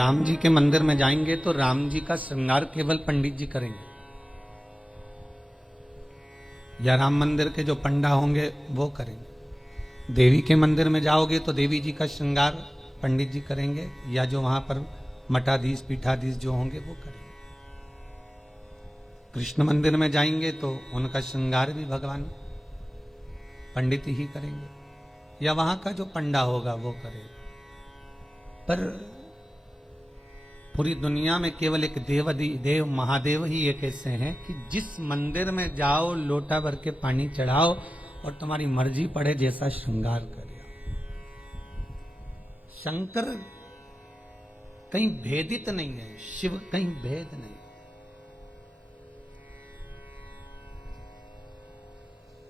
राम जी के मंदिर में जाएंगे तो राम जी का श्रृंगार केवल पंडित जी करेंगे, या राम मंदिर के जो पंडा होंगे वो करेंगे। देवी के मंदिर में जाओगे तो देवी जी का श्रृंगार पंडित जी करेंगे, या जो वहां पर मठाधीश पीठाधीश जो होंगे वो करेंगे। कृष्ण मंदिर में जाएंगे तो उनका श्रृंगार भी भगवान पंडित ही करेंगे, या वहां का जो पंडा होगा वो करेगा। पर पूरी दुनिया में केवल एक देव महादेव ही एक ऐसे हैं कि जिस मंदिर में जाओ लोटा भर के पानी चढ़ाओ और तुम्हारी मर्जी पड़े जैसा श्रृंगार करे। शंकर कहीं भेदित नहीं है, शिव कहीं भेद नहीं।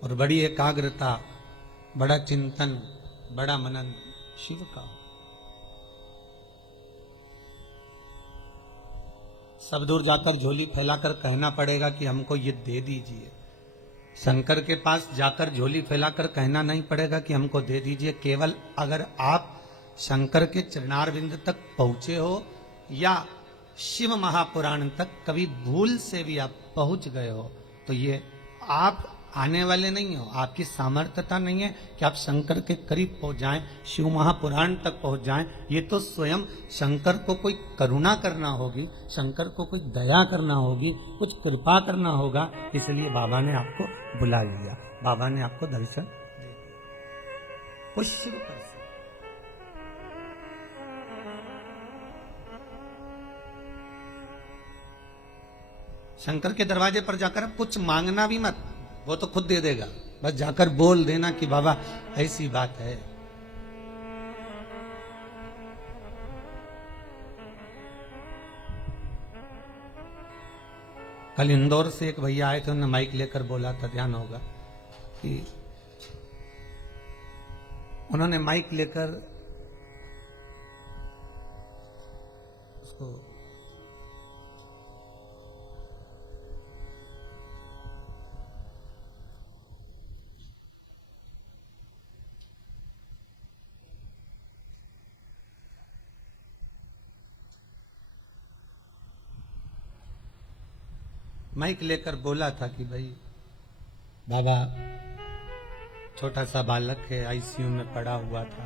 और बड़ी एकाग्रता, बड़ा चिंतन, बड़ा मनन शिव का। सब दूर जाकर झोली फैलाकर कहना पड़ेगा कि हमको ये दे दीजिए। शंकर के पास जाकर झोली फैलाकर कहना नहीं पड़ेगा कि हमको दे दीजिए। केवल अगर आप शंकर के चरणारविंद तक पहुंचे हो या शिव महापुराण तक कभी भूल से भी आप पहुंच गए हो तो ये आप आने वाले नहीं हो, आपकी सामर्थ्यता नहीं है कि आप शंकर के करीब पहुंच जाएं, शिव महापुराण तक पहुंच जाएं। ये तो स्वयं शंकर को कोई करुणा करना होगी, शंकर को कोई दया करना होगी, कुछ कृपा करना होगा, इसलिए बाबा ने आपको बुला लिया, बाबा ने आपको दर्शन दिया। वो शिव पर से शंकर के दरवाजे पर जाकर आप कुछ मांगना भी मत, वो तो खुद दे देगा। बस जाकर बोल देना कि बाबा ऐसी बात है। कल इंदौर से एक भैया आए थे, उन्होंने माइक लेकर बोला था, ध्यान होगा कि उन्होंने माइक लेकर उसको माइक लेकर बोला था कि भाई बाबा छोटा सा बालक है, आईसीयू में पड़ा हुआ था,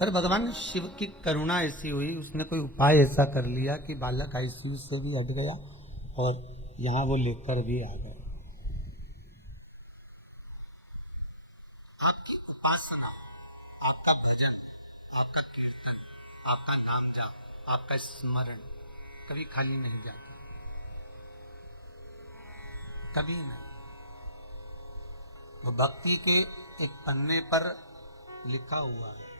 पर भगवान शिव की करुणा ऐसी हुई, उसने कोई उपाय ऐसा कर लिया कि बालक आईसीयू से भी हट गया और यहां वो लेकर भी आ गए। आपकी उपासना, आपका भजन, आपका कीर्तन, आपका नाम जाप, आपका स्मरण कभी खाली नहीं जाता, कभी नहीं। वो भक्ति के एक पन्ने पर लिखा हुआ है।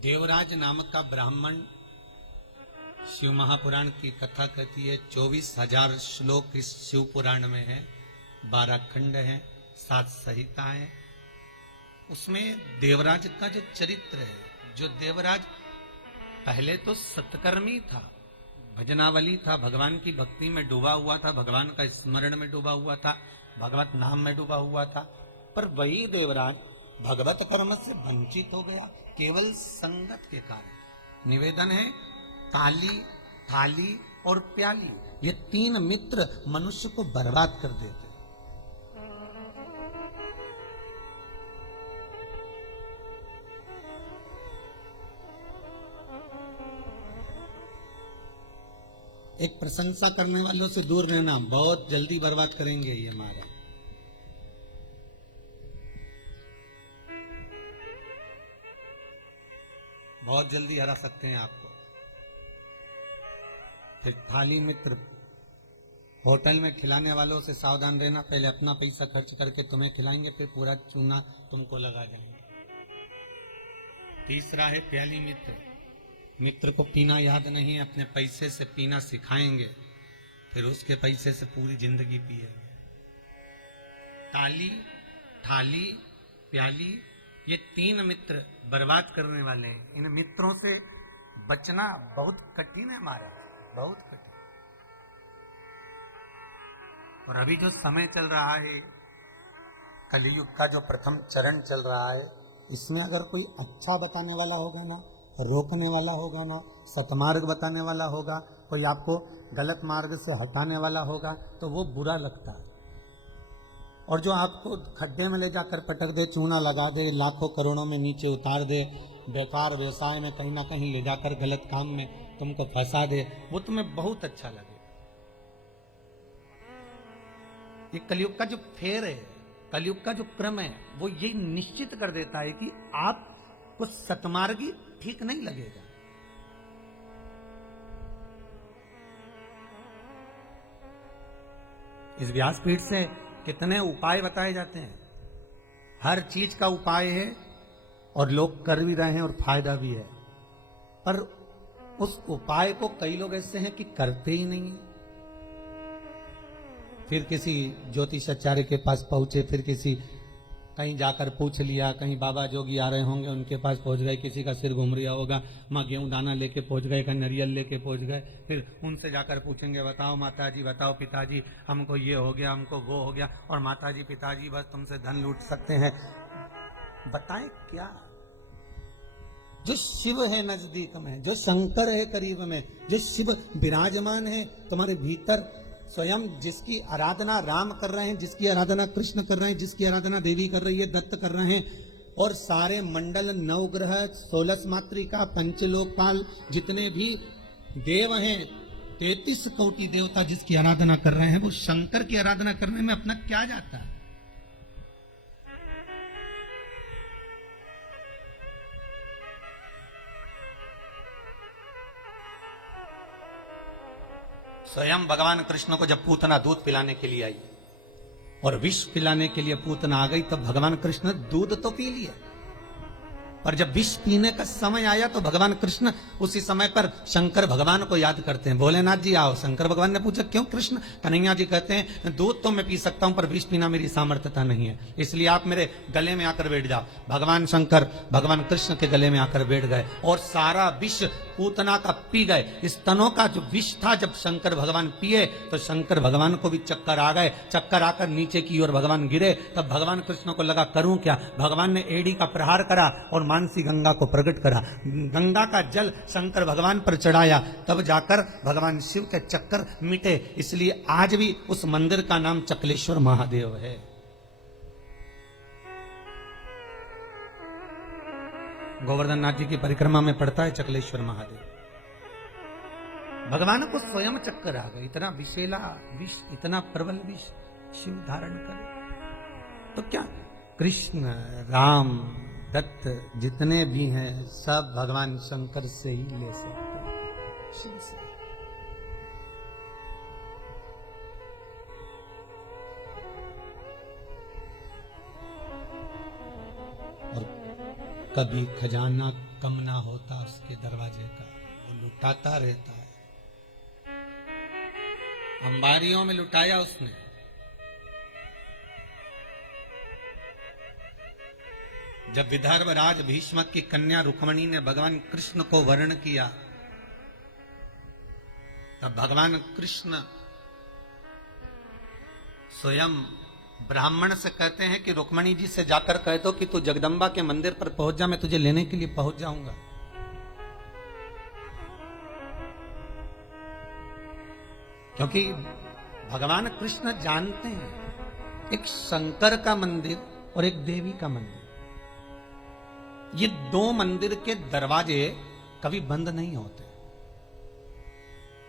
देवराज नामक का ब्राह्मण शिव महापुराण की कथा कहती है। 24,000 श्लोक इस शिव पुराण में है, 12 खंड हैं, 7 संहिता है। उसमें देवराज का जो चरित्र है, जो देवराज पहले तो सत्कर्मी था, भजनावली था, भगवान की भक्ति में डूबा हुआ था, भगवान का स्मरण में डूबा हुआ था, भगवत नाम में डूबा हुआ था। पर वही देवराज भगवत कर्म से वंचित हो गया केवल संगत के कारण। निवेदन है, ताली, थाली और प्याली, ये 3 मित्र मनुष्य को बर्बाद कर देते। एक प्रशंसा करने वालों से दूर रहना, बहुत जल्दी बर्बाद करेंगे ये हमारा। बहुत जल्दी हरा सकते हैं आपको। फिर थाली मित्र, होटल में खिलाने वालों से सावधान रहना, पहले अपना पैसा खर्च करके तुम्हें खिलाएंगे, फिर पूरा चूना तुमको लगा जाएंगे। तीसरा है प्याली मित्र, मित्र को पीना याद नहीं, अपने पैसे से पीना सिखाएंगे, फिर उसके पैसे से पूरी जिंदगी पिएंगे। ताली, थाली, प्याली, ये 3 मित्र बर्बाद करने वाले हैं। इन मित्रों से बचना बहुत कठिन है महाराज, बहुत कठिन। और अभी जो समय चल रहा है, कलयुग का जो प्रथम चरण चल रहा है, इसमें अगर कोई अच्छा बताने वाला होगा ना, रोकने वाला होगा ना, सतमार्ग बताने वाला होगा, कोई आपको गलत मार्ग से हटाने वाला होगा, तो वो बुरा लगता है। और जो आपको खड्डे में ले जाकर पटक दे, चूना लगा दे, लाखों करोड़ों में नीचे उतार दे, व्यापार व्यवसाय में कहीं ना कहीं ले जाकर गलत काम में तुमको फंसा दे, वो तुम्हें बहुत अच्छा लगे। ये कलयुग का जो फेर है, कलयुग का जो क्रम है, वो ये निश्चित कर देता है कि आपको सतमार्गी ठीक नहीं लगेगा। इस व्यासपीठ से कितने उपाय बताए जाते हैं, हर चीज का उपाय है और लोग कर भी रहे हैं और फायदा भी है, पर उस उपाय को कई लोग ऐसे हैं कि करते ही नहीं है। फिर किसी ज्योतिषाचार्य के पास पहुंचे, फिर किसी कहीं जाकर पूछ लिया, कहीं बाबा जोगी आ रहे होंगे उनके पास पहुंच गए, किसी का सिर घूम रहा होगा, माँ गेहूं दाना लेके पहुंच गए, कहीं नारियल लेके पहुंच गए, फिर उनसे जाकर पूछेंगे, बताओ माताजी, बताओ पिताजी, हमको ये हो गया, हमको वो हो गया, और माताजी पिताजी बस तुमसे धन लूट सकते हैं। बताएं क्या? जो शिव है नजदीक में, जो शंकर है करीब में, जो शिव विराजमान है तुम्हारे भीतर, स्वयं जिसकी आराधना राम कर रहे हैं, जिसकी आराधना कृष्ण कर रहे हैं, जिसकी आराधना देवी कर रही है, दत्त कर रहे हैं, और सारे मंडल, नवग्रह, 16 मातृका, पंचलोकपाल, जितने भी देव हैं, 33 कोटि देवता जिसकी आराधना कर रहे हैं, वो शंकर की आराधना करने में अपना क्या जाता है? स्वयं भगवान कृष्ण को जब पूतना दूध पिलाने के लिए आई और विष पिलाने के लिए पूतना आ गई, तब भगवान कृष्ण दूध तो पी लिया, पर जब विष पीने का समय आया तो भगवान कृष्ण उसी समय पर शंकर भगवान को याद करते हैं। भोलेनाथ जी आओ। शंकर भगवान ने पूछा क्यों कृष्ण? कन्हैया जी कहते हैं दूध तो मैं पी सकता हूं, पर विष पीना मेरी सामर्थ्यता नहीं है, इसलिए आप मेरे गले में आकर बैठ जाओ। भगवान शंकर भगवान कृष्ण के गले में आकर बैठ गए और सारा विष पूतना का पी गए। स्तनों का जो विष था जब शंकर भगवान पिए तो शंकर भगवान को भी चक्कर आ गए। चक्कर आकर नीचे की ओर भगवान गिरे। तब भगवान कृष्ण को लगा करूं क्या? भगवान ने एड़ी का प्रहार करा और मानसी गंगा को प्रकट करा। गंगा का जल शंकर भगवान पर चढ़ाया, तब जाकर भगवान शिव के चक्कर मिटे। इसलिए आज भी उस मंदिर का नाम चकलेश्वर महादेव है। गोवर्धन नाथ जी की परिक्रमा में पड़ता है चकलेश्वर महादेव। भगवान को स्वयं चक्कर आ गए। इतना विषैला विष, इतना प्रबल विष शिव धारण करे तो क्या? कृष्ण, राम, दत्त जितने भी हैं सब भगवान शंकर से ही ले सकते हैं, शिव से। और कभी खजाना कम ना होता उसके दरवाजे का, वो लुटाता रहता है। अंबारियों में लुटाया उसने। जब विदर्भ राज भीष्मक की कन्या रुक्मणी ने भगवान कृष्ण को वर्ण किया, तब भगवान कृष्ण स्वयं ब्राह्मण से कहते हैं कि रुक्मणी जी से जाकर कह दो कि तू जगदम्बा के मंदिर पर पहुंच जा, मैं तुझे लेने के लिए पहुंच जाऊंगा। क्योंकि भगवान कृष्ण जानते हैं एक शंकर का मंदिर और एक देवी का मंदिर, ये दो मंदिर के दरवाजे कभी बंद नहीं होते,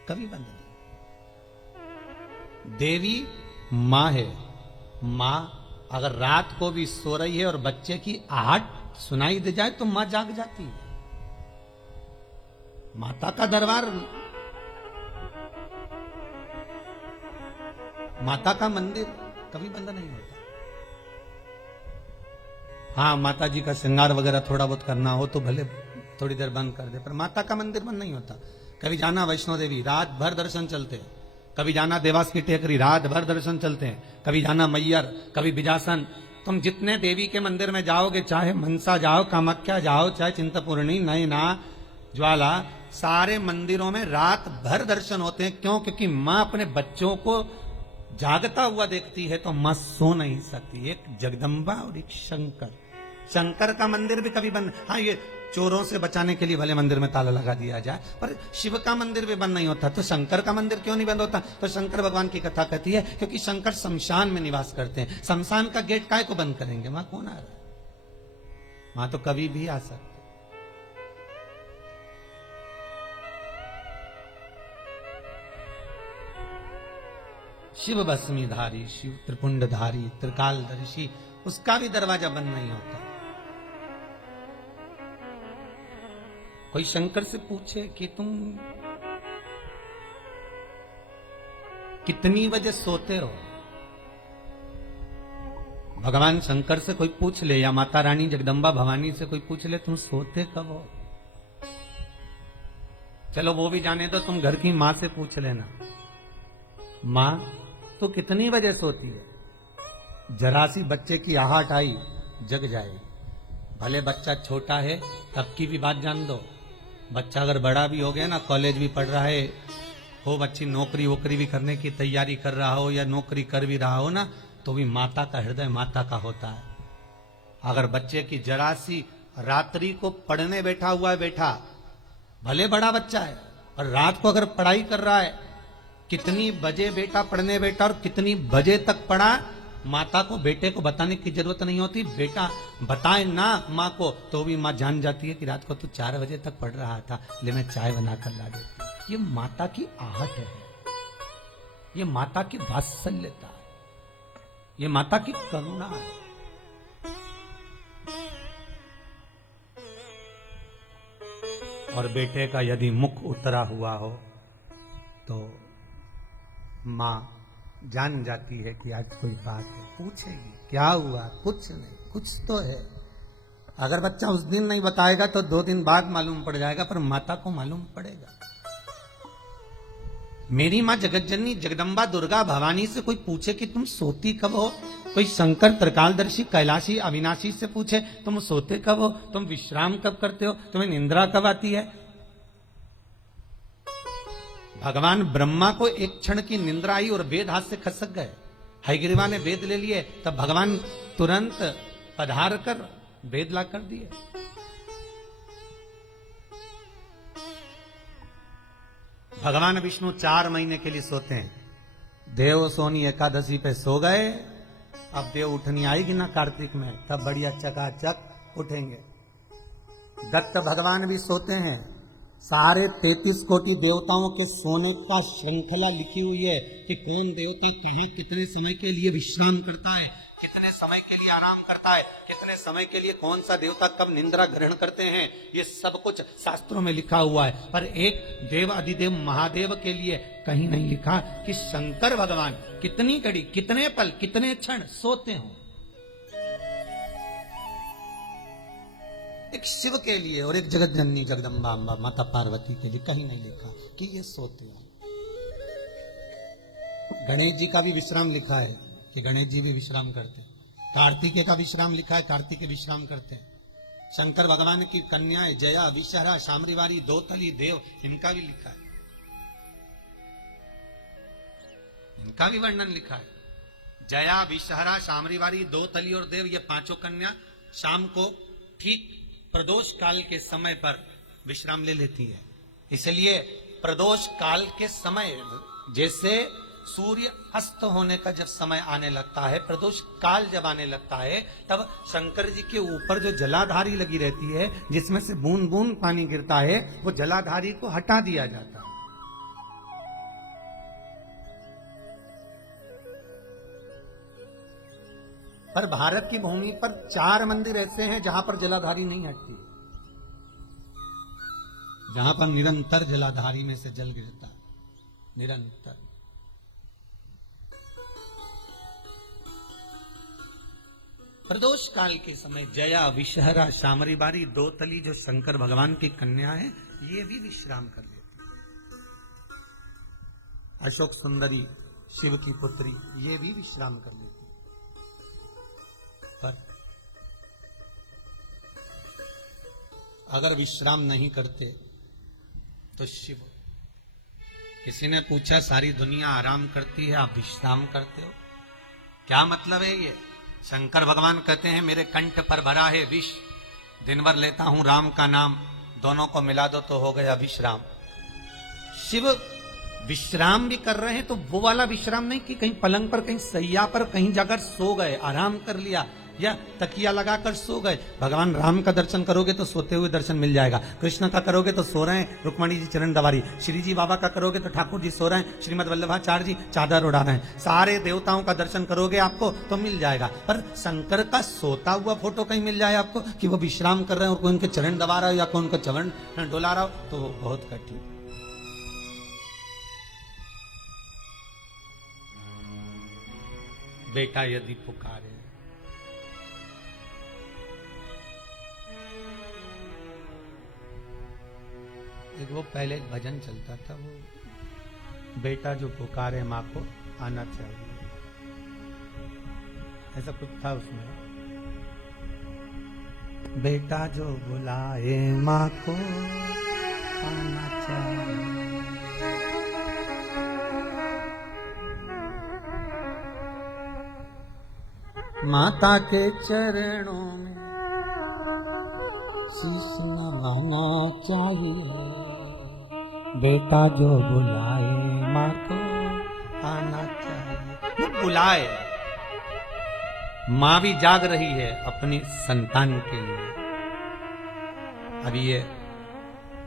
कभी बंद नहीं। देवी मां है। मां अगर रात को भी सो रही है और बच्चे की आहट सुनाई दे जाए तो मां जाग जाती है। माता का दरबार, माता का मंदिर कभी बंद नहीं होता। हाँ, माता जी का श्रृंगार वगैरह थोड़ा बहुत करना हो तो भले थोड़ी देर बंद कर दे, पर माता का मंदिर बंद नहीं होता। कभी जाना वैष्णो देवी, रात भर दर्शन चलते हैं। कभी जाना देवास की टेकरी, रात भर दर्शन चलते हैं। कभी जाना मैयर, कभी बिजासन। तुम जितने देवी के मंदिर में जाओगे, चाहे मनसा जाओ, कामाख्या जाओ, चाहे चिंतपूर्णी, नैना, ज्वाला, सारे मंदिरों में रात भर दर्शन होते हैं। क्यों? क्योंकि मां अपने बच्चों को जागता हुआ देखती है तो मां सो नहीं सकती। एक जगदम्बा और एक शंकर। शंकर का मंदिर भी कभी बंद, हाँ ये चोरों से बचाने के लिए भले मंदिर में ताला लगा दिया जाए, पर शिव का मंदिर भी बंद नहीं होता। तो शंकर का मंदिर क्यों नहीं बंद होता? तो शंकर भगवान की कथा कहती है क्योंकि शंकर शमशान में निवास करते हैं। शमशान का गेट काय को बंद करेंगे? वहां कौन आ रहा है? वहां तो कभी भी आ सकते। शिव भस्मीधारी, शिव त्रिपुंडधारी, त्रिकालदर्शी, उसका भी दरवाजा बंद नहीं होता। कोई शंकर से पूछे कि तुम कितनी बजे सोते हो? भगवान शंकर से कोई पूछ ले या माता रानी जगदम्बा भवानी से कोई पूछ ले तुम सोते कब हो? चलो वो भी जाने दो, तुम घर की मां से पूछ लेना, मां तो कितनी बजे सोती है? जरा सी बच्चे की आहट आई जग जाए। भले बच्चा छोटा है तब की भी बात जान दो। बच्चा अगर बड़ा भी हो गया ना, कॉलेज भी पढ़ रहा है हो, बच्ची नौकरी वोकरी भी करने की तैयारी कर रहा हो या नौकरी कर भी रहा हो ना, तो भी माता का हृदय माता का होता है। अगर बच्चे की जरा सी रात्रि को पढ़ने बैठा हुआ है, बैठा भले बड़ा बच्चा है और रात को अगर पढ़ाई कर रहा है, कितनी बजे बेटा पढ़ने बैठा और कितनी बजे तक पढ़ा, माता को बेटे को बताने की जरूरत नहीं होती। बेटा बताए ना माँ को तो भी माँ जान जाती है कि रात को तू 4 बजे तक पढ़ रहा था, ले मैं चाय बनाकर ला देती। ये माता की आहट है, ये माता की वात्सल्यता है, ये माता की करुणा है। और बेटे का यदि मुख उतरा हुआ हो तो माँ जान जाती है कि आज कोई बात है, पूछेगी क्या हुआ, कुछ नहीं, कुछ तो है। अगर बच्चा उस दिन नहीं बताएगा तो 2 दिन बाद मालूम पड़ जाएगा, पर माता को मालूम पड़ेगा। मेरी माँ जगतजननी जगदम्बा दुर्गा भवानी से कोई पूछे कि तुम सोती कब हो, कोई शंकर त्रिकालदर्शी कैलाशी अविनाशी से पूछे तुम सोते कब हो, तुम विश्राम कब करते हो, तुम्हें निंद्रा कब आती है? भगवान ब्रह्मा को एक क्षण की निंद्रा आई और वेद हाथ से खसक गए। हयग्रीवा ने वेद ले लिए, तब भगवान तुरंत पधार कर वेद ला कर दिए। भगवान विष्णु 4 महीने के लिए सोते हैं। देव सोनी एकादशी पे सो गए, अब देव उठनी आएगी ना कार्तिक में, तब बढ़िया चकाचक उठेंगे। दत्त भगवान भी सोते हैं। सारे 33 कोटि देवताओं के सोने का श्रृंखला लिखी हुई है कि कौन देवता कहाँ कितने समय के लिए विश्राम करता है, कितने समय के लिए आराम करता है, कितने समय के लिए कौन सा देवता कब निंद्रा ग्रहण करते हैं, ये सब कुछ शास्त्रों में लिखा हुआ है। पर एक देव अधिदेव महादेव के लिए कहीं नहीं लिखा कि शंकर भगवान कितनी घड़ी, कितने पल, कितने क्षण सोते हो। एक शिव के लिए और एक जगत जननी जगदम्बा अम्बा माता पार्वती के लिए कहीं नहीं लिखा कि ये सोते हो। गणेश जी का भी विश्राम लिखा है कि गणेश जी भी विश्राम करते हैं। कार्तिकेय का विश्राम लिखा है, कार्तिकेय विश्राम करते हैं। शंकर भगवान की कन्याएं जया, विषहरा, शामरीवारी, दोतली, देव, इनका भी लिखा है, इनका भी वर्णन लिखा है। जया, विषहरा, शामरीवारी, दोतली और देव, ये 5 कन्या शाम को ठीक प्रदोष काल के समय पर विश्राम ले लेती है। इसलिए प्रदोष काल के समय, जैसे सूर्य अस्त होने का जब समय आने लगता है, प्रदोष काल जब आने लगता है, तब शंकर जी के ऊपर जो जलाधारी लगी रहती है, जिसमें से बूंद बूंद पानी गिरता है, वो जलाधारी को हटा दिया जाता है। पर भारत की भूमि पर 4 मंदिर ऐसे हैं जहां पर जलाधारी नहीं हटती, जहां पर निरंतर जलाधारी में से जल गिरता है, निरंतर। प्रदोष काल के समय जया, विषहरा, शामरीबारी, दोतली जो शंकर भगवान की कन्या है, ये भी विश्राम कर लेती है। अशोक सुंदरी शिव की पुत्री, ये भी विश्राम कर लेती है। पर अगर विश्राम नहीं करते तो शिव किसी ने पूछा सारी दुनिया आराम करती है, आप विश्राम करते हो, क्या मतलब है ये? शंकर भगवान कहते हैं मेरे कंठ पर भरा है विष, दिन भर लेता हूं राम का नाम, दोनों को मिला दो तो हो गया विश्राम। शिव विश्राम भी कर रहे हैं तो वो वाला विश्राम नहीं कि कहीं पलंग पर, कहीं सैया पर, कहीं जाकर सो गए, आराम कर लिया या तकिया लगाकर सो गए। भगवान राम का दर्शन करोगे तो सोते हुए दर्शन मिल जाएगा, कृष्ण का करोगे तो सो रहे हैं रुक्मणी जी चरण दबारी, श्री जी बाबा का करोगे तो ठाकुर जी सो रहे हैं, श्रीमद वल्लभाचार्य जी चादर उड़ा रहे हैं, सारे देवताओं का दर्शन करोगे आपको तो मिल जाएगा। पर शंकर का सोता हुआ फोटो कहीं मिल जाए आपको कि वो विश्राम कर रहे हैं और कोई उनके चरण दबा रहा हो या कोई उनका चरण डोला रहा हो, तो वो बहुत कठिन। बेटा यदि पुकारे, एक वो पहले एक भजन चलता था, वो बेटा जो पुकारे माँ को आना चाहिए, ऐसा कुछ था उसमें। बेटा जो बुलाए माँ को आना चाहिए। माता के चरणों में शीश नवाना चाहिए, बेटा जो बुलाए माँ को आना चाहिए। वो बुलाए, माँ भी जाग रही है अपनी संतान के लिए। अब ये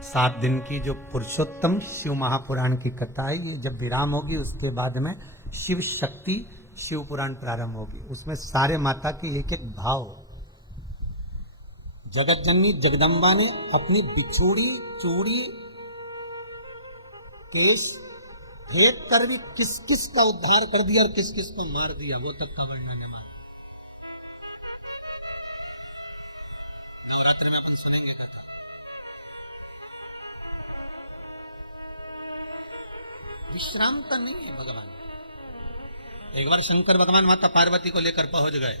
7 दिन की जो पुरुषोत्तम शिव महापुराण की कथा है, ये जब विराम होगी उसके बाद में शिव शक्ति शिव पुराण प्रारंभ होगी। उसमें सारे माता के एक एक भाव, जगत जननी जगदम्बा ने अपनी बिछोड़ी चूड़ी केस फेंक कर भी किस किस का उद्धार कर दिया और किस किस को मार दिया, वो तक का वर्णन है। नवरात्रि में अपन सुनेंगे कथा। विश्राम का नहीं है भगवान। एक बार शंकर भगवान माता पार्वती को लेकर पहुंच गए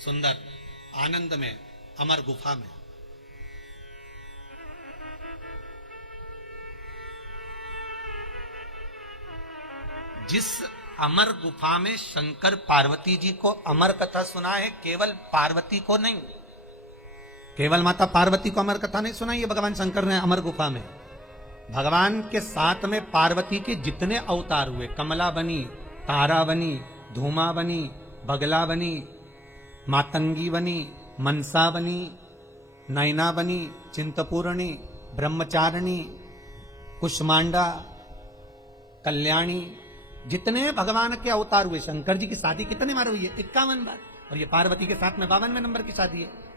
सुंदर आनंद में, अमर गुफा में। जिस अमर गुफा में शंकर पार्वती जी को अमर कथा सुना है, केवल पार्वती को नहीं, केवल माता पार्वती को अमर कथा नहीं सुनाई है भगवान शंकर ने अमर गुफा में। भगवान के साथ में पार्वती के जितने अवतार हुए, कमला बनी, तारा बनी, धूमा बनी, बगला बनी, मातंगी बनी, मनसा बनी, नैना बनी, चिंतपूर्णी, ब्रह्मचारिणी, कुष्मांडा, कल्याणी, जितने भगवान के अवतार हुए। शंकर जी की शादी कितने बार हुई है? 51 बार। और ये पार्वती के साथ में 52वें नंबर की शादी है।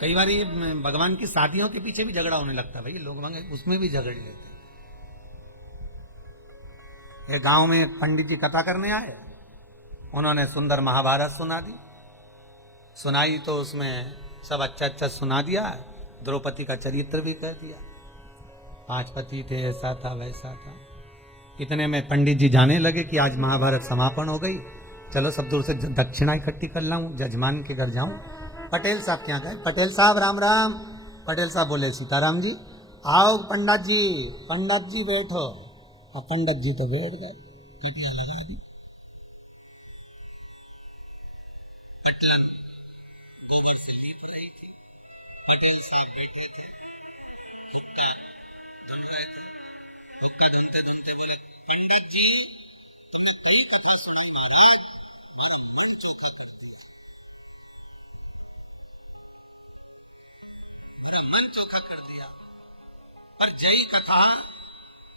कई बार ये भगवान की शादियों के पीछे भी झगड़ा होने लगता है, भाई लोग उसमें भी झगड़ लेते हैं। ये गांव में पंडित जी कथा करने आए, उन्होंने सुंदर महाभारत सुना दी, सुनाई तो उसमें सब अच्छा अच्छा सुना दिया, द्रौपदी का चरित्र भी कह दिया, 5 पति थे, ऐसा था वैसा था। इतने में पंडित जी जाने लगे कि आज महाभारत समापन हो गई, चलो सब दूर से दक्षिणा इकट्ठी कर लाऊं, जजमान के घर जाऊं। पटेल साहब क्या गए, पटेल साहब राम राम। पटेल साहब बोले सीताराम जी आओ, पंडित जी बैठो। और पंडित जी तो बैठ गए। गोबर से लीप रही थी, पटेल साहब बैठे थे, हुक्का धुन रहे थे, हुक्का धुनते धुनते बोले पंडित जी तुमने क्या कथा सुनाई महाराज, मन चोखा कर दिया। पर जय कथा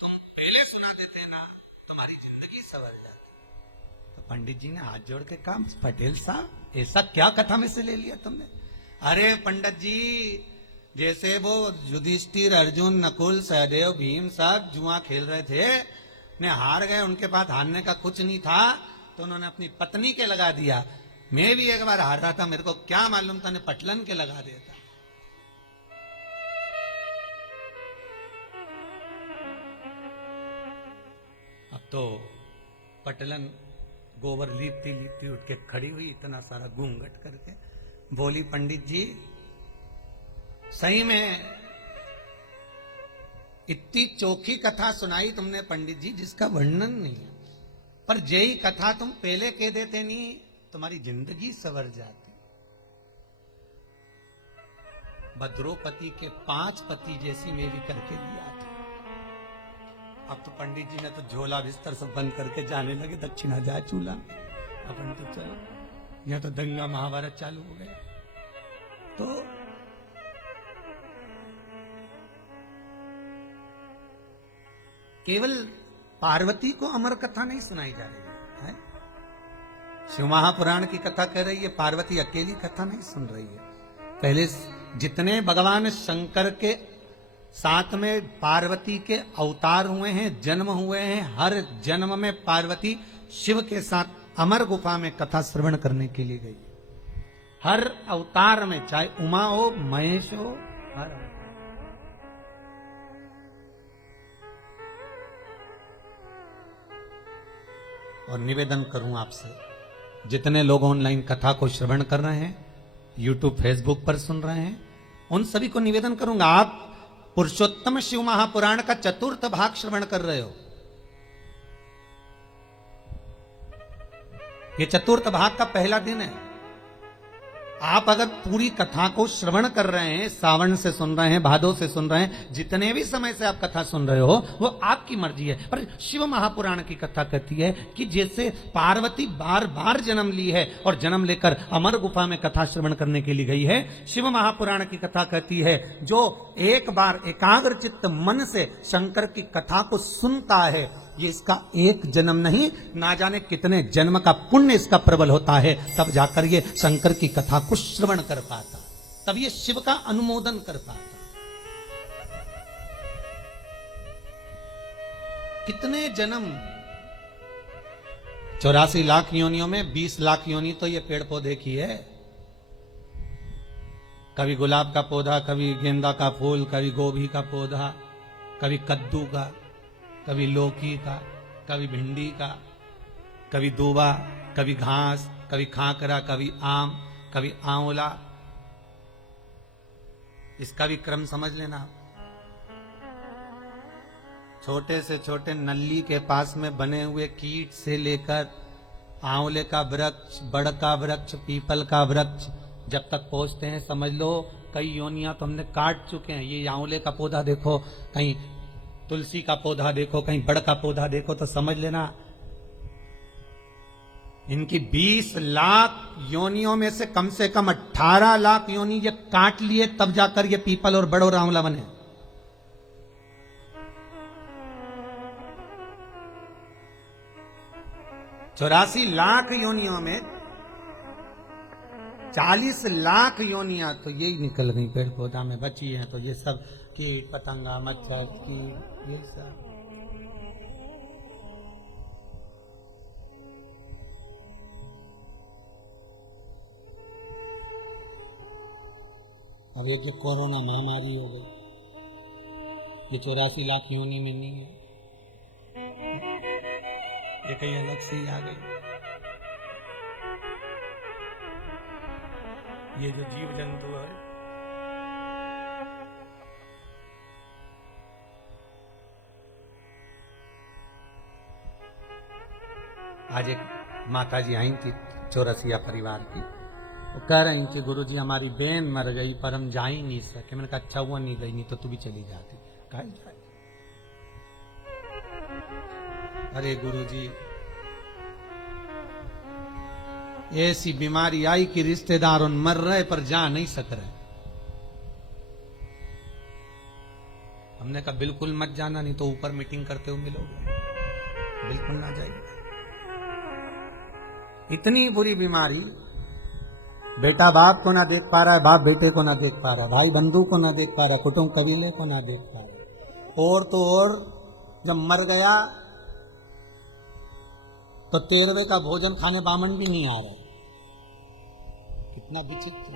तुम पहले सुना देते ना, तुम्हारी जिंदगी संवर जाती। तो पंडित जी ने हाथ जोड़ के कहा पटेल साहब ऐसा क्या कथा में से ले लिया तुमने? अरे पंडित जी, जैसे वो युधिष्ठिर, अर्जुन, नकुल, सहदेव, भीम सब जुआ खेल रहे थे, ने हार गए, उनके पास हारने का कुछ नहीं था, तो उन्होंने अपनी पत्नी के लगा दिया। मैं भी एक बार हार रहा था, मेरे को क्या मालूम था, ने पटलन के लगा दिया था। तो पटलन गोबर लीपती लीपती उठ के खड़ी हुई, इतना सारा घूंघट करके बोली, पंडित जी सही में इतनी चोखी कथा सुनाई तुमने पंडित जी जिसका वर्णन नहीं है, पर यही कथा तुम पहले कह देते नहीं तुम्हारी जिंदगी सवर जाती। भद्रोपति के 5 पति जैसी मेरी करके लिया थी। अब तो पंडित जी ने तो झोला बिस्तर सब बंद करके जाने लगे, दक्षिणा जाए चूल्हा, अपन तो चलो, यहां तो दंगा महाभारत चालू हो गया। तो केवल पार्वती को अमर कथा नहीं सुनाई जा रही है, शिव महापुराण की कथा कह रही है, पार्वती अकेली कथा नहीं सुन रही है। पहले जितने भगवान शंकर के साथ में पार्वती के अवतार हुए हैं, जन्म हुए हैं, हर जन्म में पार्वती शिव के साथ अमर गुफा में कथा श्रवण करने के लिए गई। हर अवतार में, चाहे उमा हो, महेश हो, हर और निवेदन करूं आपसे, जितने लोग ऑनलाइन कथा को श्रवण कर रहे हैं, यूट्यूब फेसबुक पर सुन रहे हैं, उन सभी को निवेदन करूंगा, आप पुरुषोत्तम शिव महापुराण का 4th भाग श्रवण कर रहे हो। ये 4th भाग का पहला दिन है। आप अगर पूरी कथा को श्रवण कर रहे हैं, सावन से सुन रहे हैं, भादो से सुन रहे हैं, जितने भी समय से आप कथा सुन रहे हो वो आपकी मर्जी है। पर शिव महापुराण की कथा कहती है कि जैसे पार्वती बार बार जन्म ली है और जन्म लेकर अमर गुफा में कथा श्रवण करने के लिए गई है, शिव महापुराण की कथा कहती है जो एक बार एकाग्रचित्त मन से शंकर की कथा को सुनता है, ये इसका एक जन्म नहीं, ना जाने कितने जन्म का पुण्य इसका प्रबल होता है, तब जाकर ये शंकर की कथा को श्रवण कर पाता, तब ये शिव का अनुमोदन कर पाता। कितने जन्म, 84 लाख योनियों में 20 लाख योनि तो ये पेड़ पौधे की है। कभी गुलाब का पौधा, कभी गेंदा का फूल, कभी गोभी का पौधा, कभी कद्दू का, कभी लौकी का, कभी भिंडी का, कभी दूबा, कभी घास, कभी खाकरा, कभी आम, कभी आंवला। इसका भी क्रम समझ लेना। छोटे से छोटे नल्ली के पास में बने हुए कीट से लेकर आंवले का वृक्ष, बड़ का वृक्ष, पीपल का वृक्ष, जब तक पहुंचते हैं समझ लो कई योनियां तो हमने काट चुके हैं। ये आंवले का पौधा देखो, कहीं तुलसी का पौधा देखो, कहीं बड़ का पौधा देखो, तो समझ लेना इनकी 20 लाख योनियों में से कम 18 लाख योनि ये काट लिए, तब जाकर ये पीपल और बड़ और आंवला बने। चौरासी लाख योनियों में 40 लाख योनियां तो यही निकल गई पेड़ पौधा में बची हैं, तो ये सब कीट पतंगा मच्छर कीट ये सब। अब एक कोरोना महामारी हो गई, ये 84 लाख योनि में नहीं है, ये कहीं अलग से ही आ गई। ये जो जीव जंतु है, आज एक माता जी आई थी चौरसिया परिवार की, वो कह रही कि गुरुजी हमारी बहन मर गई पर हम जा ही नहीं सके। मैंने कहा अच्छा हुआ नहीं गई, नहीं तो तू भी चली जाती। कहा जाए अरे गुरुजी ऐसी बीमारी आई कि रिश्तेदार उन मर रहे पर जा नहीं सक रहे। हमने कहा बिल्कुल मत जाना, नहीं तो ऊपर मीटिंग करते हुए मिलोगे, बिल्कुल ना जाइए। इतनी बुरी बीमारी, बेटा बाप को ना देख पा रहा है, बाप बेटे को ना देख पा रहा है, भाई बंधु को ना देख पा रहा है, कुटुंब कबीले को ना देख पा रहा है। और तो और जब मर गया तो 13वें का भोजन खाने बामन भी नहीं आ रहा। कितना विचित्र।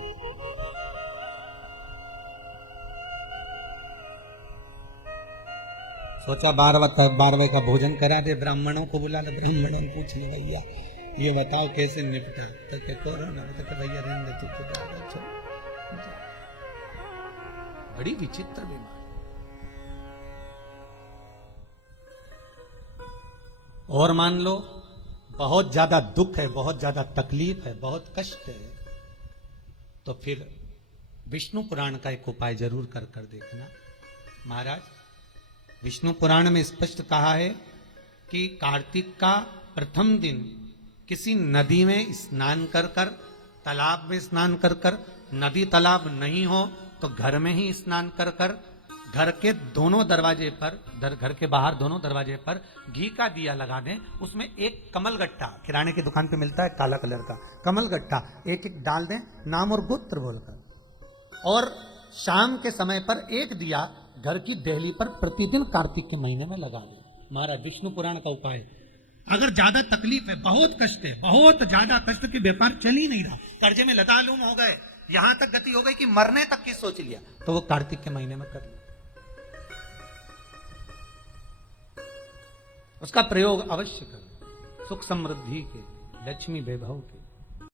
सोचा 12वें का भोजन करा दे, ब्राह्मणों को बुला ले, ब्राह्मणों को पूछ ले भैया ये बताओ कैसे निपटा, तो क्या कोरोना, तो क्या भैया रहने दे, तो चल। बड़ी विचित्र बीमारी। और मान लो बहुत ज्यादा दुख है, बहुत ज्यादा तकलीफ है, बहुत कष्ट है, तो फिर विष्णु पुराण का एक उपाय जरूर कर कर देखना। महाराज, विष्णु पुराण में स्पष्ट कहा है कि कार्तिक का प्रथम दिन किसी नदी में स्नान कर कर, तालाब में स्नान कर कर, नदी तालाब नहीं हो तो घर में ही स्नान कर कर, घर के दोनों दरवाजे पर, घर के बाहर दोनों दरवाजे पर घी का दिया लगा दें, उसमें एक कमल गट्टा, किराने की दुकान पे मिलता है काला कलर का कमल गट्टा, एक एक डाल दें नाम और गोत्र बोलकर, और शाम के समय पर एक दिया घर की देहली पर प्रतिदिन कार्तिक के महीने में लगा दें। महाराज, विष्णु पुराण का उपाय। अगर ज्यादा तकलीफ है, बहुत कष्ट है, बहुत ज्यादा कष्ट की व्यापार चल ही नहीं रहा, कर्जे में लदालूम हो गए, यहां तक गति हो गई कि मरने तक की सोच लिया, तो वो कार्तिक के महीने में कर लिया। उसका प्रयोग अवश्य करें, सुख समृद्धि के, लक्ष्मी वैभव के।